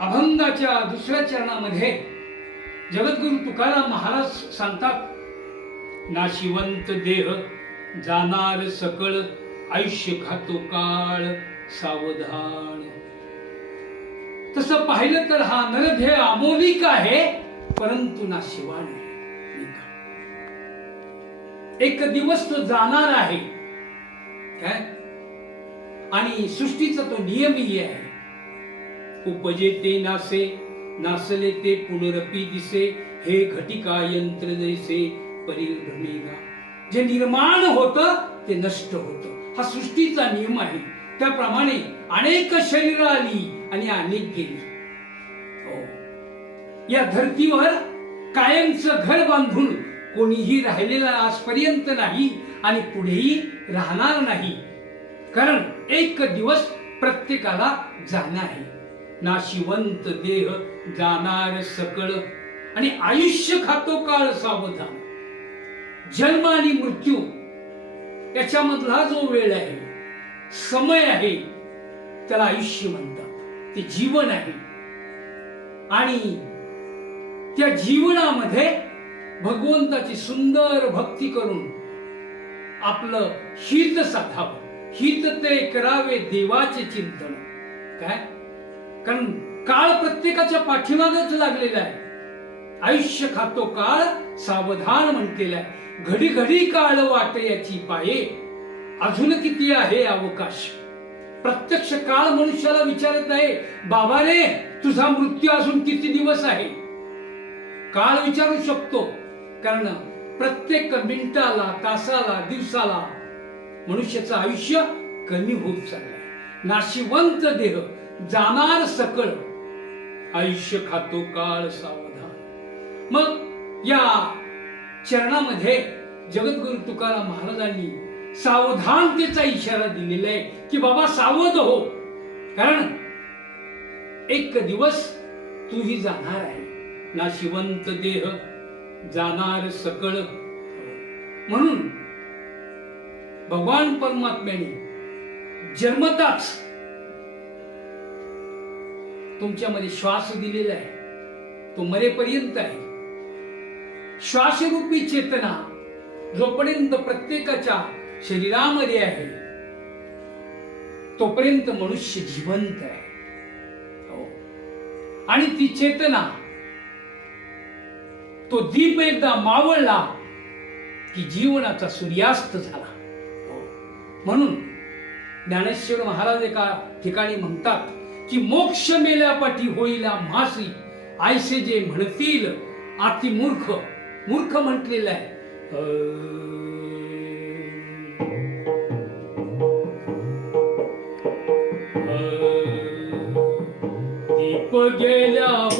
अभंगाच्या दुसऱ्या चरणामध्ये जगद्गुरु तुकाराम महाराज सांगतात नाशिवंत देह जाणार सकळ आयुष्य खातो काळ सावधान. तस पाहिलं तर हा नरदेह अमोलिक आहे परंतु नाशिवान आहे एक दिवस तो जाणार आहे काय? आणि सृष्टीचा तो नियमही आहे. उपजे ते नासे नासले ते पुनरपी दिसे हे घटिका यंत्र जैसे परिभ्रमेगा जे निर्माण होत ते नष्ट होत. हा सृष्टीचा नियम आहे. त्याप्रमाणे अनेक शरीर आली आणि अनेक गेली. हो. या धर्तीवर कायमच घर बांधून कोणीही राहिलेला आजपर्यंत नाही आणि पुढेही राहणार नाही. कारण एक दिवस प्रत्येकाला जाणं आहे. नाशिवंत देह जाणार सकळ. आणि आयुष्य खातो काळ सावधान. जन्म आणि मृत्यू याच्यामधला जो वेळ आहे समय आहे त्याला आयुष्य म्हणतात. ते जीवन आहे. आणि त्या जीवनामध्ये भगवंताची सुंदर भक्ती करून आपलं हित साधावं. हित ते करावे देवाचे चिंतन. काय? कारण काळ प्रत्येकाच्या पाठीमागच लागलेला आहे. आयुष्य खातो काळ सावधान म्हटलेला आहे. घडी घडी काळ वाट याची पाये. अजून किती आहे अवकाश? प्रत्यक्ष काळ मनुष्याला विचारत आहे बाबा रे तुझा मृत्यू अजून किती दिवस आहे? काळ विचारू शकतो कारण प्रत्येक मिनिटाला तासाला दिवसाला मनुष्याचं आयुष्य कमी होत चाललंय. नाशिवंत देह जाणार सकळ आयुष्य खातो काळ सावधान. मग या चरणामध्ये जगद्गुरु तुकाराम महाराजांनी सावधानतेचा इशारा दिलेला आहे की बाबा सावध हो. कारण एक दिवस तूही जाणार आहे. नाशिवंत देह जाणार सकळ म्हणून भगवान परमात्म्याने जन्मताच तुमच्यामध्ये श्वास दिलेला आहे. तो मरेपर्यंत आहे. श्वासरूपी चेतना जोपर्यंत प्रत्येकाच्या शरीरामध्ये आहे तोपर्यंत मनुष्य जिवंत आहे. हो. आणि ती चेतना तो दीप एकदा मावळला की जीवनाचा सूर्यास्त झाला. हो. म्हणून ज्ञानेश्वर महाराज एका ठिकाणी म्हणतात की मोक्ष मेल्यापाठी होईला मासी आयसे जे म्हणतील अति मूर्ख मूर्ख म्हटलेलं आहे. दीप गेल्यावरी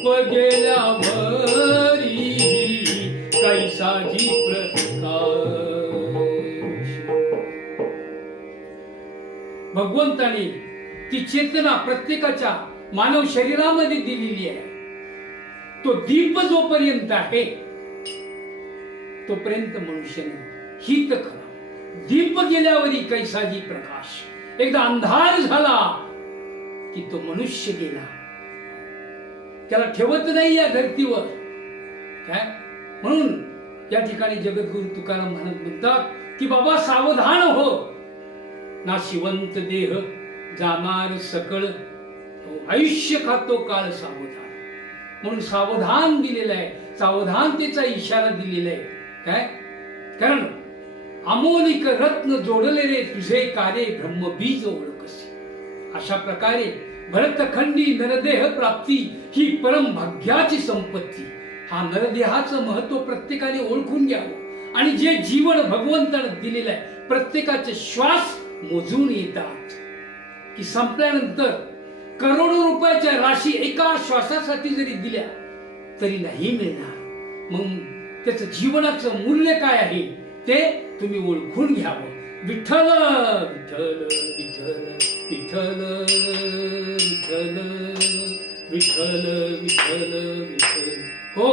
दीप गेल्यावरी कैसाजी प्रकाश भगवंताने ती चेतना प्रत्येकाच्या मानव शरीरामध्ये दिलेली आहे. तो दीप जोपर्यंत आहे तोपर्यंत मनुष्याने हित करा. दीप गेल्यावरी कैसाजी प्रकाश. एकदा अंधार झाला की तो मनुष्य गेला. त्याला ठेवत नाही या धर्तीवर. काय? म्हणून या ठिकाणी जगद्गुरु तुकाराम म्हणत म्हणतात की बाबा सावधान हो. ना शिवंत देह जाणार सकळ. आयुष्य खातो काळ सावधान. म्हणून सावधान दिलेलं आहे. सावधानतेचा इशारा दिलेला आहे. काय? कारण अमोलिक रत्न जोडलेले तुझे कार्य ब्रह्मबीज ओळखसे. अशा प्रकारे भरतखंडी नरदेह प्राप्ती ही परम भाग्याची संपत्ती. हा नरदेहाचं महत्त्व प्रत्येकाने ओळखून घ्यावं. आणि जे जीवन भगवंतानं दिलेलं आहे प्रत्येकाचे श्वास मोजून येतात. की संपल्यानंतर करोडो रुपयाच्या राशी एका श्वासासाठी जरी दिल्या तरी नाही मिळणार. मग त्याचं जीवनाचं मूल्य काय आहे ते तुम्ही ओळखून घ्यावं. विठ्ठल विठ्ठल विठ्ठल विठ्ठल विठ्ठल विठ्ठल विठ्ठल विठ्ठल. हो.